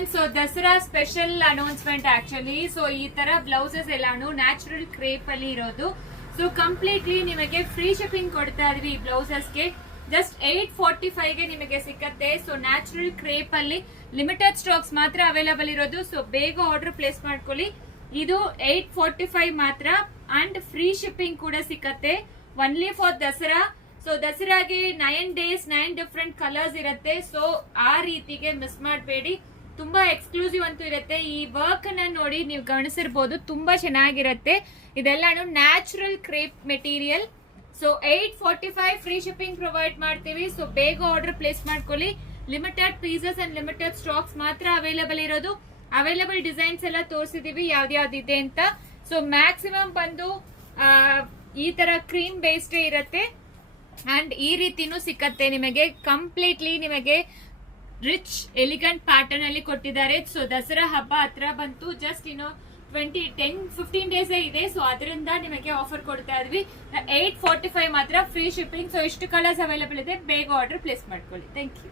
Everyone. So Dasara special announcement actually. So ಈ ತರ blouses ಎಲ್ಲಾನು ನ್ಯಾಚುರಲ್ ಕ್ರೇಪ್ ಅಲ್ಲಿ ಇರೋದು. ಸೊ ಕಂಪ್ಲೀಟ್ಲಿ ನಿಮಗೆ ಫ್ರೀ ಶಿಪ್ಪಿಂಗ್ ಕೊಡ್ತಾ ಇದೀವಿ. ಈ ಬ್ಲೌಸಸ್ಗೆ ಜಸ್ಟ್ 845 ಗೆ ನಿಮಗೆ ಸಿಕ್ಕತ್ತೆ. ಸೊ ನ್ಯಾಚುರಲ್ ಕ್ರೇಪ್ ಅಲ್ಲಿ ಲಿಮಿಟೆಡ್ ಸ್ಟಾಕ್ಸ್ ಮಾತ್ರ ಅವೈಲೇಬಲ್ ಇರೋದು. ಸೊ ಬೇಗ ಆರ್ಡರ್ ಪ್ಲೇಸ್ ಮಾಡ್ಕೊಳ್ಳಿ. ಇದು 845 ಮಾತ್ರ ಅಂಡ್ ಫ್ರೀ ಶಿಪ್ಪಿಂಗ್ ಕೂಡ ಸಿಕ್ಕತ್ತೆ ಒನ್ಲಿ ಫಾರ್ ದಸರಾ. ಸೊ ದಸರಾಗೆ 9 days 9 ಡಿಫ್ರೆಂಟ್ ಕಲರ್ಸ್ ಇರುತ್ತೆ. ಸೊ ಆ ರೀತಿಗೆ ಮಿಸ್ ಮಾಡಬೇಡಿ. ತುಂಬಾ ಎಕ್ಸ್ಕ್ಲೂಸಿವ್ ಅಂತೂ ಇರುತ್ತೆ. ಈ ವರ್ಕ್ ಅನ್ನ ನೋಡಿ ನೀವು ಗಮನಿಸಿರ್ಬೋದು, ತುಂಬಾ ಚೆನ್ನಾಗಿರುತ್ತೆ. ಇದೆಲ್ಲಾನು natural crepe material. So 845 free shipping provide ಮಾಡ್ತೀವಿ. ಸೊ ಬೇಗ ಆರ್ಡರ್ ಪ್ಲೇಸ್ ಮಾಡ್ಕೊಳ್ಳಿ. Limited pieces and limited stocks ಮಾತ್ರ ಅವೈಲೇಬಲ್ ಇರೋದು. ಅವೈಲೇಬಲ್ ಡಿಸೈನ್ಸ್ ಎಲ್ಲ ತೋರಿಸಿದೀವಿ ಯಾವ್ದಿದೆ ಅಂತ. ಸೊ ಮ್ಯಾಕ್ಸಿಮಮ್ ಬಂದು ಈ ತರ ಕ್ರೀಮ್ ಬೇಸ್ಡ್ ಇರುತ್ತೆ ಅಂಡ್ ಈ ರೀತಿನೂ ಸಿಕ್ಕತ್ತೆ ನಿಮಗೆ. ಕಂಪ್ಲೀಟ್ಲಿ ನಿಮಗೆ ರಿಚ್ ಎಲಿಗೆಂಟ್ ಪ್ಯಾಟರ್ನ್ ಅಲ್ಲಿ ಕೊಟ್ಟಿದ್ದಾರೆ. ಸೊ ದಸರಾ ಹಬ್ಬ ಹತ್ರ ಬಂತು. ಜಸ್ಟ್ 10-15 ಡೇಸ್ ಇದೆ. ಸೊ ಅದರಿಂದ ನಿಮಗೆ ಆಫರ್ ಕೊಡ್ತಾ ಇದ್ವಿ. 845 ಮಾತ್ರ ಫ್ರೀ ಶಿಪ್ಪಿಂಗ್. ಸೊ ಇಷ್ಟು ಕಲರ್ಸ್ ಅವೈಲೇಬಲ್ ಇದೆ. ಬೇಗ ಆರ್ಡರ್ ಪ್ಲೇಸ್ ಮಾಡ್ಕೊಳ್ಳಿ. Thank you.